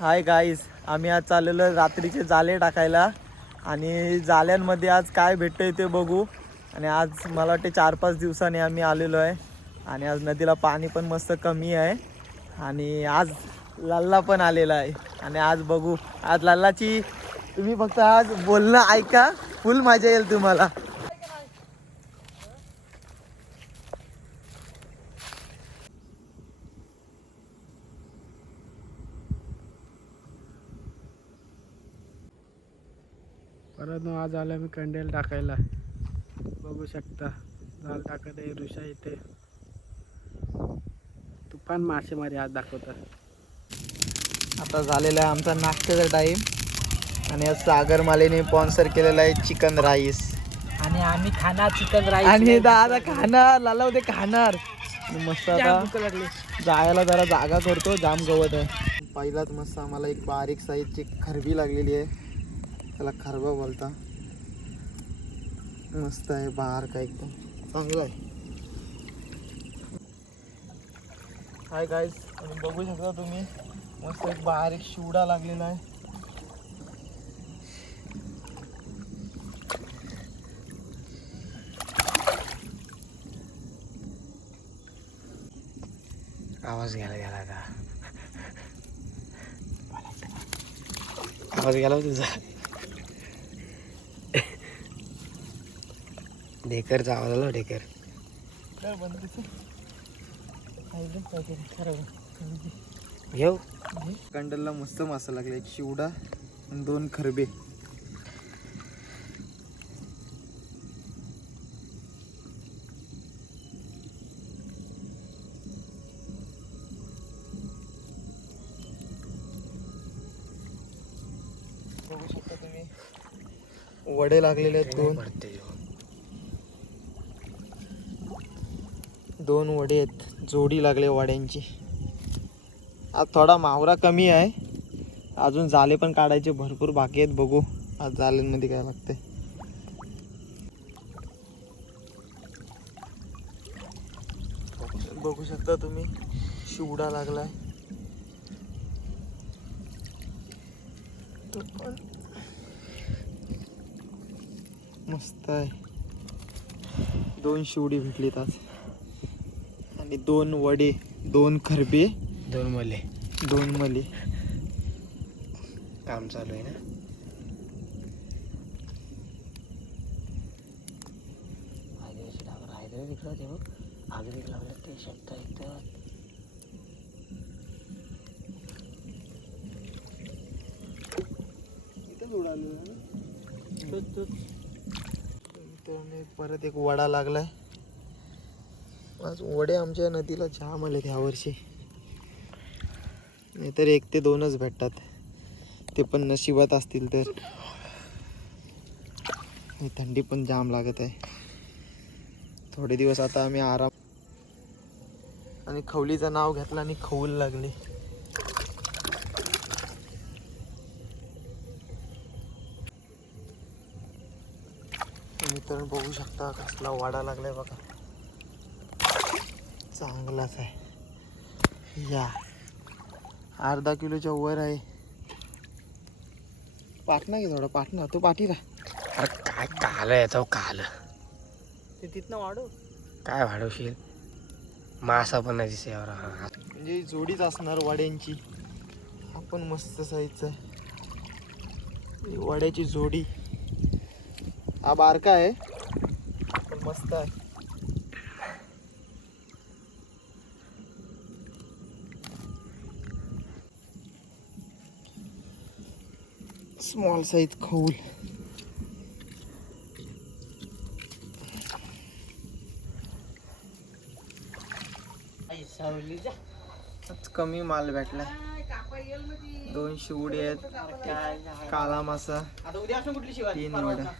Hi guys, आम्ही आज चाललेलो रात्रीचे जाळे टाकायला आणि जाळ्यांमध्ये आज काय भेटतंय ते बघू. आणि आज मला वाटते 4-5 दिवसांनी आम्ही आलेलो आहे आणि आज नदीला पाणी पण मस्त कमी आहे आणि आज लल्ला पण आलेला आहे. आणि आज बघू, आज लल्लाची तुम्ही फक्त आज बोलणं ऐका, फुल मजा येईल तुम्हाला. परत आज आला मी कंडेल टाकायला. बघू शकता जाल टाकत आहे ऋषा इथे. तुफान मासेमारी आज दाखवतात. आता झालेला आहे आमचा नाश्त्याचा टाईम आणि आज सागर मालेने स्पॉन्सर केलेला आहे चिकन राईस आणि आम्ही खाणार चिकन राईस. आणि दादा खाणार, लाला होते खाणार मस्त. आता जायला जरा जागा करतो, जाम गवत आहे. पहिलाच मस्त आम्हाला एक बारीक साईजची खरबी लागलेली आहे, त्याला खरबा बोलता. मस्त आहे, बाहेर का एकदम चांगलं आहे. हाय गाईस, बघू शकता तुम्ही मस्त एक बारीक शिवडा लागलेला आहे. आवाज गेला का? आवाज गेला तुझा? ढेकरचा आवाज आला. ढेकर घेऊ. कंडलला मस्त मासा लागला, एक शिवडा आणि 2 खरबे. बघू शकता तुम्ही वडे लागलेले आहेत, 2 वडे आहेत, जोडी लागले वड्यांची. आज थोडा मावरा कमी आहे, अजून जाळे पण काढायचे भरपूर बाकी आहेत. बघू आज जाळ्यांमध्ये काय लागतंय. बघू शकता तुम्ही शिवडा लागलाय, तो पण मस्त आहे. 2 शिवडी भेटलीत आज आणि 2 वडे, 2 खरबे, 2 मले. 2 मले. काम चालू आहे ना. परत एक वडा लागलाय. आज वडे आमच्या नदीला जाम आले ह्या वर्षी, नाहीतर 1 ते 2च भेटतात, ते पण नशिबात असतील तर. थंडी पण जाम लागत आहे. थोडे दिवस आता आम्ही आराम. आणि खवलीचं नाव घेतलं आणि खवूल लागले. मित्रांनो बघू शकता कसला वाडा लागलाय बघा, चांगलाच आहे. या अर्धा किलोच्या वर आहे. पाठना घे थोडा, पाठना तो पाठीला. अरे काय काल याचा काल ते तिथनं वाढव. काय वाढवशील? मासा पण नाही दिसे. म्हणजे जोडीच असणार वाड्यांची. आपण मस्त साईजचा आहे, वाड्याची जोडी. हा बारका आहे पण मस्त आहे. स्मॉल साईज खवूल. कमी माल भेटलाय. 2 शिवडे आहेत, काला मासा, 3 वडा.